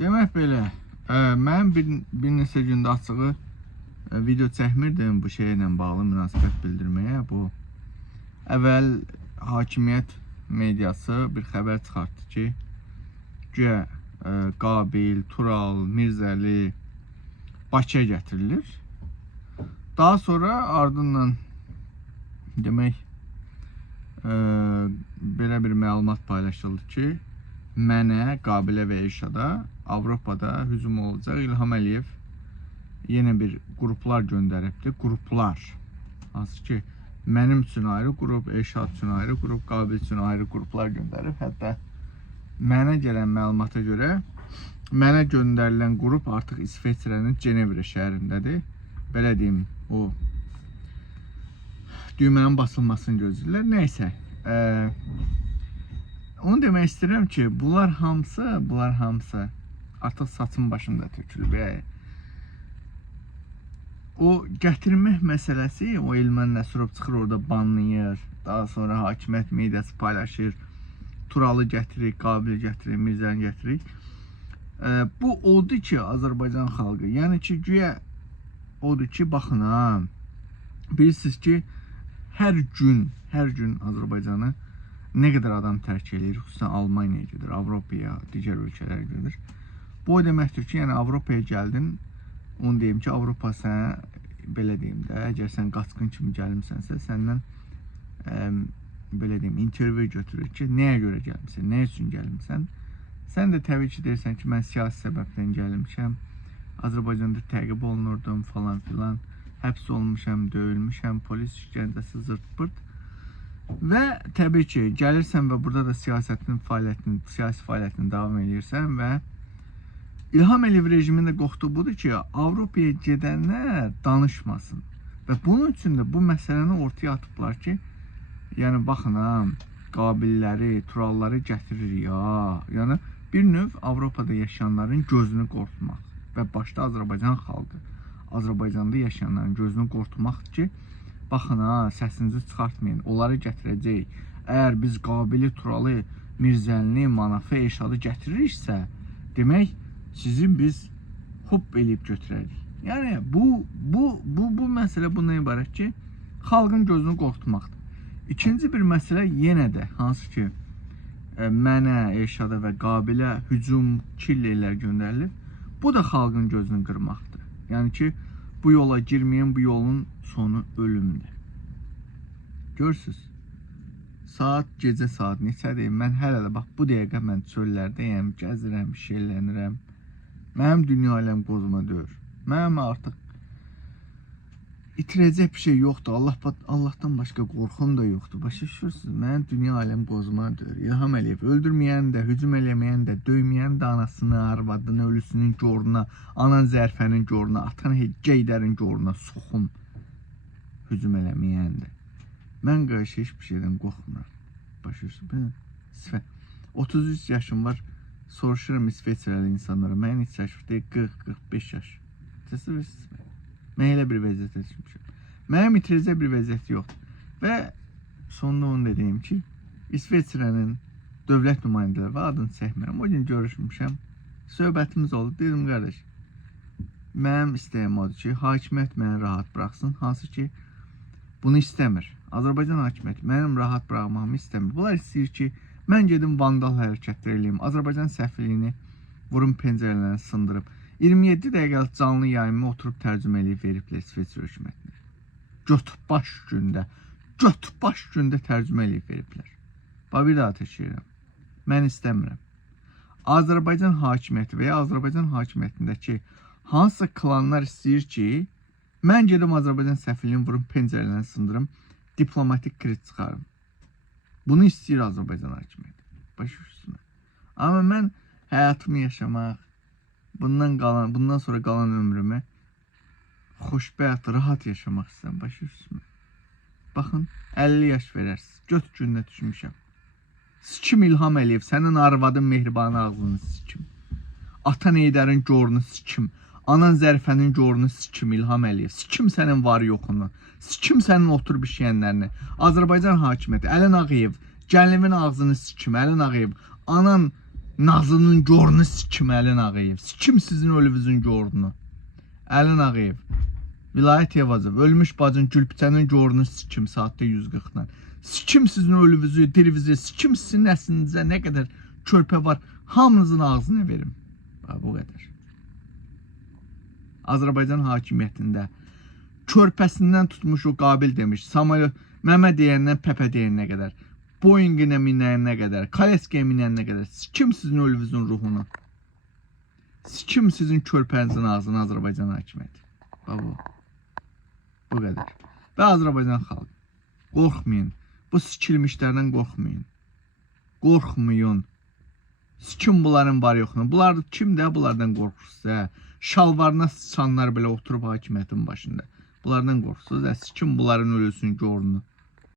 Demək belə, mən bir neçə gündə açığı video çəkmirdim bu şeylə bağlı münasibət bildirməyə. Bu əvvəl hakimiyyət mediası bir xəbər çıxartdı ki, güya Qabil, Tural, Mirzəli Bakıya gətirilir. Daha sonra ardından demək belə bir məlumat paylaşıldı ki, mənə, Qabilə və Elşada Avropada hücum olacaq. İlham Əliyev yenə bir qruplar göndəribdir. Qruplar. Hansı ki, mənim üçün ayrı qrup, Elşad üçün ayrı qrup, Qabil üçün ayrı qruplar göndərib. Hətta mənə gələn məlumata görə mənə göndərilən qrup artıq İsveçrənin Cenevre şəhərindədir. Belə deyim, o düymənin basılmasını gözləyirlər. Nəysə, onu demək istəyirəm ki, bunlar hamısı artıq saçın başında tökülüb. O gətirmək məsələsi, o Elmən Nəsrov çıxır orada banlayır, daha sonra hakimiyyət mediası paylaşır, Turalı gətirik, Qabili gətirik, Mirzəni gətirik. Bu oldu ki, Azərbaycan xalqı, yəni ki, güya odur ki, baxın ha, bilirsiniz ki, hər gün Azərbaycanı nə qədər adam tərk edir, xüsusən Almaniyaya gedir, Avropaya, digər ölkələrə gedir. Bu o deməkdir ki, yəni Avropaya gəldin, onu deyim ki, Avropa sənə, belə deyim də, əgər sən qaçqın kimi gəlmişsənsə, səndən belə deyim, intervyu götürür ki, nəyə görə gəlmişsən, nə üçün gəlmişsən. Sən də təbii ki, deyirsən ki, mən siyasi səbəbdən gəlmişəm, Azərbaycanda təqib olunurdum, falan filan, həbs olmuşam, döyülmüşəm, polis işgəncəsi zırt-pırt. Və təbii ki, gəlirsən və burada da siyasi fəaliyyətini davam edirsən və İlham Əliyev rejimində qorxduğu budur ki, Avropaya gedənlər danışmasın. Və bunun üçün də bu məsələni ortaya atıblar ki, yəni baxın ha, Qabilləri, Turalları gətirir ya. Yəni bir növ Avropada yaşayanların gözünü qorxutmaq və başda Azərbaycan xalqı, Azərbaycanda yaşayanların gözünü qorxutmaqdır ki, baxın ha, səsinizi çıxartmayın, onları gətirəcək. Əgər biz Qabili, Turalı, Mirzəlini, Manafı, Elşadı gətiririksə, demək sizin biz hop eləyib götürərik. Yəni bu məsələ bundan ibarət ki, xalqın gözünü qorxutmaqdır. İkinci bir məsələ yenə də hansı ki, mənə, Elşada və Qabilə hücum, killeylər göndərilib. Bu da xalqın gözünü qırmaqdır. Yəni ki, bu yola girməyən, bu yolun sonu ölümdür. Görürsünüz, gecə saat neçədir? Mən hələ də bax bu dəqiqə mən çöllərdəyəm, gəzirəm, şeylənirəm. Mənim dünya aləm qozuma döyür. Mənim artıq itirəcək bir şey yoxdur. Allahdan başqa qorxum da yoxdur. Başa düşürsünüz? Mənim dünya aləm qozuma döyür. İlham Əliyev öldürməyən də, hücum eləməyən də, döyməyən də anasını, arvadını, ölüsünün goruna, anan zərfənin goruna, atan Heydərin goruna soxum. Hücum eləməyən də. Mən qarşı heç bir şeydən qorxmuram. Başa düşürsünüz? 33 yaşım var. Soruşuram İsveçrəli insanlara, mən heç yaşımda 40-45 yaş. Təsəvvürsünüz? Mən elə bir vəziyyətə düşmüşəm. Mənim itirəcək bir vəziyyəti yoxdur. Və sonunda onu da deyim ki, İsveçrənin dövlət nümayəndələri və adını çəkmirəm. O gün görüşmüşəm, söhbətimiz oldu. Dedim, qardaş, mənim istəyim odur ki, hakimiyyət məni rahat bıraxsın. Hansı ki, bunu istəmir. Azərbaycan hakimiyyəti mənim rahat bıraxmamı istəmir. Bunlar istəyir ki, mən gedim vandal hərəkətlər eləyim. Azərbaycan səfirliyini vurum pəncərələrini sındırıb. 27 dəqiqəlik canlı yayımı oturub tərcümə eləyib veriblər İsveçrə hökumətinə. Göt gündə tərcümə eləyib veriblər. Bax, bir daha təşkirəm. Mən istəmirəm. Azərbaycan hakimiyyəti və ya Azərbaycan hakimiyyətindəki hansısa klanlar istəyir ki, mən gedim Azərbaycan səfirliyini vurum pəncərələrini sındırım, diplomatik kriz çıxarım. Bunu istəyir Azərbaycan hakimiyyəti. Başa düşürsünüz. Amma mən həyatımı yaşamaq, bundan sonra qalan ömrümü xoşbəxt, rahat yaşamaq istəyirəm. Başa düşürsünüz. Baxın, 50 yaş verərsiniz. Göt gündə düşmüşəm. Sikim İlham Əliyev, sənin arvadın mehribanı ağzını sikim. Atan Heydərin gorunu sikim. Anan Zərfənin gorunu sikim İlham Əliyev. Sikim sənin var yoxunu. Sikim sənin oturub işləyənlərini. Azərbaycan hakimiyyəti, Əlin Ağayev, gəlinivin ağzını sikim, Əlin Ağayev. Anan Nazının gorunu sikim Əlin Ağayev. Sikim sizin ölünüzün gorunu. Əlin Ağayev. Vilayət Yevazov. Ölmüş bacın Gülpitənin gorunu sikim saatdə 140-dan. Sikim sizin ölünüzü, dirivizi, sikim sizin nəslinizə nə qədər körpə var. Hamınızın ağzına verim. Bu qədər. Azərbaycan hakimiyyətində körpəsindən tutmuş o Qabil demiş, Samuel Məmə deyəndən Pəpə deyənə qədər, Boeing'inə minənə qədər, Kaleskiyə minənə qədər, sikim sizin ölünüzün ruhunu, sikim sizin körpənizin ağzını Azərbaycan hakimiyyəti. Bu qədər. Və Azərbaycan xalqı, qorxmayın, bu sikilmişlərdən qorxmayın. Qorxmayın. Sikim bunların var yoxunu. Bunlar kimdə bunlardan qorxursa, şalvarına sıçanlar belə oturub hakimiyyətin başında. Bunlardan qorxursunuz. Sikim bunların ölüsün gorunu.